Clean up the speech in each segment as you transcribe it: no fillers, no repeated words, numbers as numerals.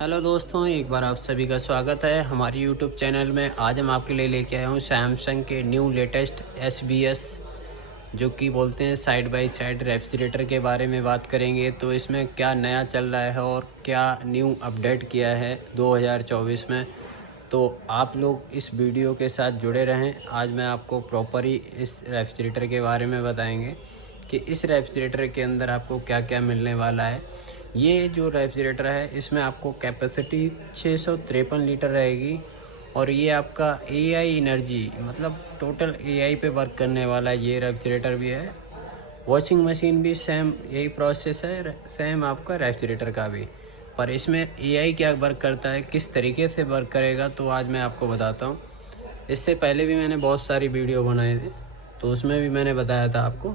Hello दोस्तों, एक बार आप सभी का स्वागत है हमारे यूट्यूब चैनल में। आज हम आपके लिए लेके आए हूँ सैमसंग के न्यू लेटेस्ट SBS जो कि बोलते हैं साइड बाय साइड रेफ्रिजरेटर के बारे में बात करेंगे। तो इसमें क्या नया चल रहा है और क्या न्यू अपडेट किया है 2024 में, तो आप लोग इस वीडियो के साथ जुड़े रहें। आज मैं आपको प्रॉपरली इस रेफ्रिजरेटर के बारे में बताएंगे कि इस रेफ्रिजरेटर के अंदर आपको क्या क्या मिलने वाला है। ये जो रेफ्रिजरेटर है इसमें आपको कैपेसिटी 653 लीटर रहेगी और ये आपका AI एनर्जी मतलब टोटल AI पे वर्क करने वाला ये रेफ्रिजरेटर भी है। वॉशिंग मशीन भी सेम यही प्रोसेस है, सेम आपका रेफ्रिजरेटर का भी। पर इसमें AI क्या वर्क करता है, किस तरीके से वर्क करेगा, तो आज मैं आपको बताता हूँ। इससे पहले भी मैंने बहुत सारी वीडियो बनाए थे, तो उसमें भी मैंने बताया था आपको।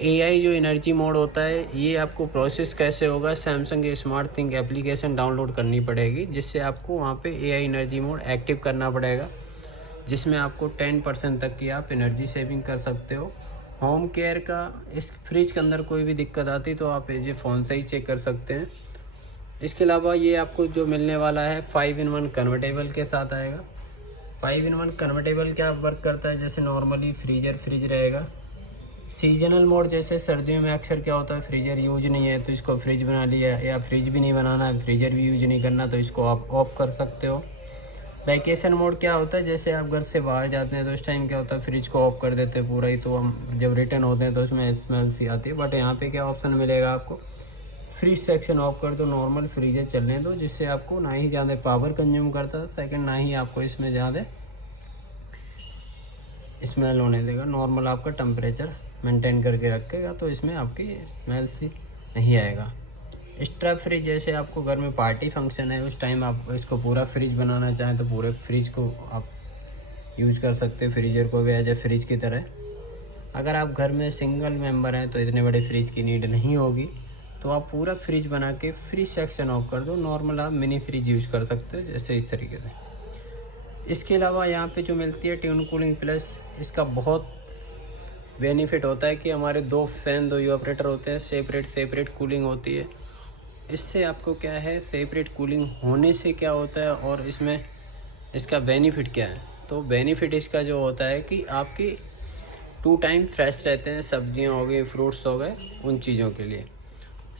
AI जो एनर्जी मोड होता है ये आपको प्रोसेस कैसे होगा, सैमसंग के स्मार्ट थिंग एप्लीकेशन डाउनलोड करनी पड़ेगी, जिससे आपको वहाँ पे AI एनर्जी मोड एक्टिव करना पड़ेगा, जिसमें आपको 10% तक की आप एनर्जी सेविंग कर सकते हो। होम केयर का इस फ्रिज के अंदर कोई भी दिक्कत आती तो आप ये फ़ोन से ही चेक कर सकते हैं। इसके अलावा ये आपको जो मिलने वाला है 5-in-1 कन्वर्टेबल के साथ आएगा। 5-in-1 कन्वर्टेबल क्या वर्क करता है, जैसे नॉर्मली फ्रिज रहेगा। सीजनल मोड जैसे सर्दियों में अक्सर क्या होता है, फ्रीजर यूज नहीं है तो इसको फ्रिज बना लिया, या फ्रिज भी नहीं बनाना है, फ्रीजर भी यूज नहीं करना, तो इसको आप ऑफ कर सकते हो। वैकेशन मोड क्या होता है, जैसे आप घर से बाहर जाते हैं तो उस टाइम क्या होता है, फ्रिज को ऑफ कर देते हैं पूरा ही, तो हम जब रिटर्न होते हैं तो उसमें स्मेल सी आती है। बट यहाँ पे क्या ऑप्शन मिलेगा आपको, फ्रिज सेक्शन ऑफ कर दो, नॉर्मल फ्रीजर चलने दो, जिससे आपको ना ही ज़्यादा पावर कंज्यूम करता है, सेकंड ना ही आपको इसमें ज़्यादा स्मेल होने देगा। नॉर्मल आपका टेम्परेचर मेंटेन करके रखेगा, तो इसमें आपकी स्मेल सी नहीं आएगा। एक्स्ट्रा फ्रिज जैसे आपको घर में पार्टी फंक्शन है, उस टाइम आप इसको पूरा फ्रिज बनाना चाहें तो पूरे फ्रिज को आप यूज कर सकते हो, फ्रीजर को भी एज ए फ्रिज की तरह। अगर आप घर में सिंगल मेंबर हैं तो इतने बड़े फ्रिज की नीड नहीं होगी, तो आप पूरा फ्रिज बना के फ्रिज सेक्शन ऑफ कर दो, नॉर्मल आप मिनी फ्रिज यूज कर सकते हो, जैसे इस तरीके से। इसके अलावा यहाँ पे जो मिलती है ट्यून कूलिंग प्लस, इसका बहुत बेनिफिट होता है कि हमारे दो फैन दो इवापोरेटर होते हैं, सेपरेट कूलिंग होती है। इससे आपको क्या है, सेपरेट कूलिंग होने से क्या होता है और इसमें इसका बेनिफिट क्या है, तो बेनिफिट इसका जो होता है कि आपकी 2 टाइम फ्रेश रहते हैं, सब्जियां हो गई, फ्रूट्स हो गए, उन चीज़ों के लिए।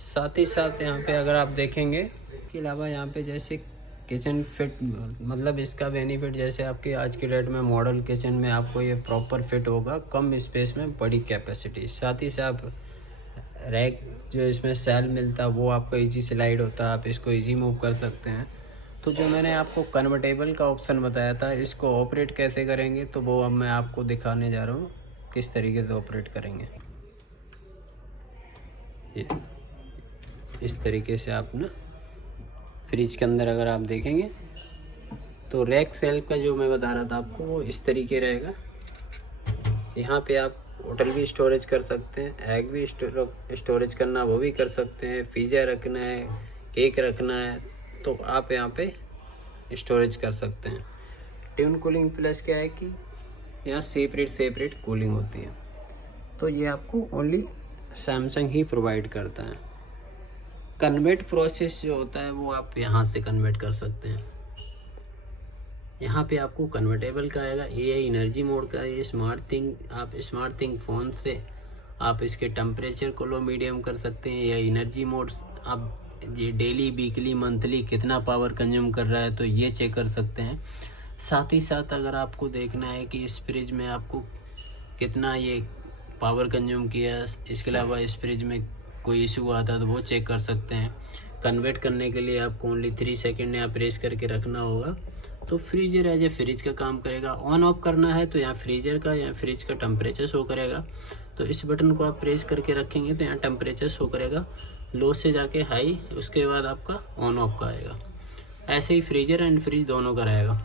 साथ ही साथ यहाँ पे अगर आप देखेंगे, इसके अलावा यहाँ पे जैसे किचन फिट, मतलब इसका बेनिफिट जैसे आपके आज के डेट में मॉडल किचन में आपको ये प्रॉपर फिट होगा, कम स्पेस में बड़ी कैपेसिटी। साथ ही साथ रैक जो इसमें सेल मिलता है वो आपका इजी स्लाइड होता है, आप इसको इजी मूव कर सकते हैं। तो जो मैंने आपको कन्वर्टेबल का ऑप्शन बताया था, इसको ऑपरेट कैसे करेंगे, तो वो अब मैं आपको दिखाने जा रहा हूँ किस तरीके से ऑपरेट करेंगे। ये इस तरीके से आप ना फ्रिज के अंदर अगर आप देखेंगे तो रैक सेल का जो मैं बता रहा था आपको, वो इस तरीके रहेगा। यहाँ पे आप होटल भी स्टोरेज कर सकते हैं, एग भी स्टोरेज करना वो भी कर सकते हैं, पिज़्ज़ा रखना है, केक रखना है, तो आप यहाँ पे स्टोरेज कर सकते हैं। ट्यून कूलिंग प्लस क्या है कि यहाँ सेपरेट कूलिंग होती है, तो ये आपको ओनली सैमसंग ही प्रोवाइड करता है। कन्वर्ट प्रोसेस जो होता है वो आप यहाँ से कन्वर्ट कर सकते हैं। यहाँ पे आपको कन्वर्टेबल का आएगा, AI एनर्जी मोड का, ये स्मार्ट थिंग, आप स्मार्ट थिंग फ़ोन से आप इसके टेम्परेचर को लो मीडियम कर सकते हैं, या एनर्जी मोड आप ये डेली वीकली मंथली कितना पावर कंज्यूम कर रहा है तो ये चेक कर सकते हैं। साथ ही साथ अगर आपको देखना है कि इस फ्रिज में आपको कितना ये पावर कंज्यूम किया, इसके अलावा इस फ्रिज में कोई इशू आता है तो वो चेक कर सकते हैं। कन्वर्ट करने के लिए आपको ओनली 3 सेकेंड यहाँ प्रेस करके रखना होगा, तो फ्रीजर एज ए फ्रिज का काम करेगा। ऑन ऑफ करना है तो यहाँ फ्रीजर का या फ्रिज का टेम्परेचर शो करेगा, तो इस बटन को आप प्रेस करके रखेंगे तो यहाँ टेम्परेचर शो करेगा, लो से जाके हाई, उसके बाद आपका ऑन ऑफ का आएगा। ऐसे ही फ्रीजर एंड फ्रिज दोनों का रहेगा।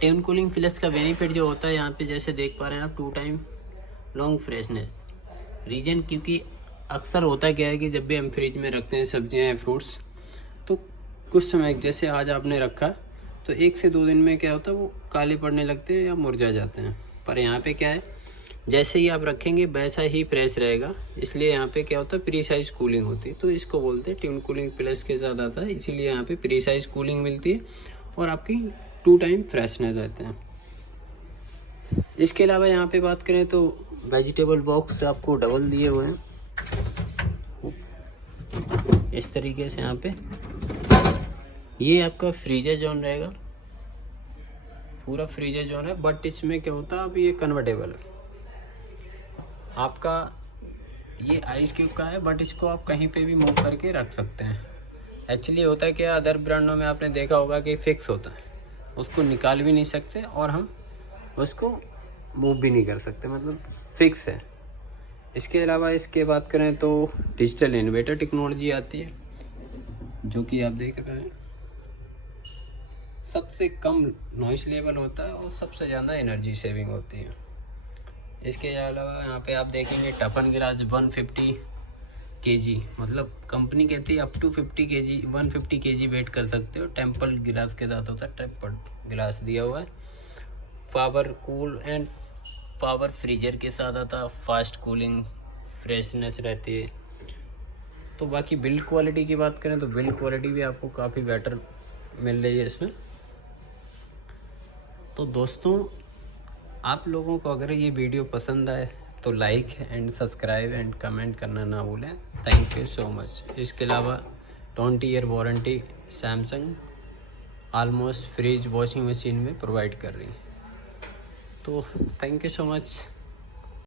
ट्यून कूलिंग प्लस का बेनिफिट जो होता है, यहाँ पे जैसे देख पा रहे हैं आप, 2 टाइम लॉन्ग फ्रेशनेस रीजन, क्योंकि अक्सर होता क्या है कि जब भी हम फ्रिज में रखते हैं सब्जियां या फ्रूट्स, तो कुछ समय जैसे आज आपने रखा तो 1 से 2 दिन में क्या होता है, वो काले पड़ने लगते हैं या मुरझा जाते हैं। पर यहाँ पे क्या है, जैसे ही आप रखेंगे वैसा ही फ्रेश रहेगा। इसलिए यहाँ पे क्या होता है, प्रीसाइज कूलिंग होती है। तो इसको बोलते हैं ट्यून कूलिंग प्लस के साथ आता है, इसीलिए यहाँ पे प्रीसाइज कूलिंग मिलती है और आपकी 2 टाइम फ्रेशनेस रहते हैं। इसके अलावा यहाँ पे बात करें तो वेजिटेबल बॉक्स आपको डबल दिए हुए हैं इस तरीके से। यहाँ पे ये आपका फ्रीजर जोन रहेगा, पूरा फ्रीजर जोन है, बट इसमें क्या होता है, अब ये कन्वर्टेबल है आपका। ये आइस क्यूब का है, बट इसको आप कहीं पे भी मूव करके रख सकते हैं। एक्चुअली होता है क्या, अदर ब्रांडों में आपने देखा होगा कि फिक्स होता है, उसको निकाल भी नहीं सकते और हम उसको मूव भी नहीं कर सकते, मतलब फिक्स है। इसके अलावा इसके बात करें तो डिजिटल इन्वर्टर टेक्नोलॉजी आती है, जो कि आप देख रहे हैं सबसे कम नॉइस लेवल होता है और सबसे ज़्यादा एनर्जी सेविंग होती है। इसके अलावा यहाँ पे आप देखेंगे टफन गिलास 150 kg, मतलब कंपनी कहती है up to 50 kg 150 kg weight कर सकते हो। टेम्पल गिलास के साथ होता है, टेम्पल गिलास दिया हुआ है। Power cool and power freezer के साथ आता है, फास्ट कूलिंग फ्रेशनेस रहती है। तो बाकी बिल्ड क्वालिटी की बात करें तो बिल्ड क्वालिटी भी आपको काफ़ी बेटर मिल रही है इसमें। तो दोस्तों, आप लोगों को अगर ये वीडियो पसंद आए तो like and subscribe and comment करना ना भूलें। Thank you so much. इसके अलावा 20 year warranty Samsung almost fridge washing machine में प्रोवाइड कर रही है। तो थैंक यू सो मच।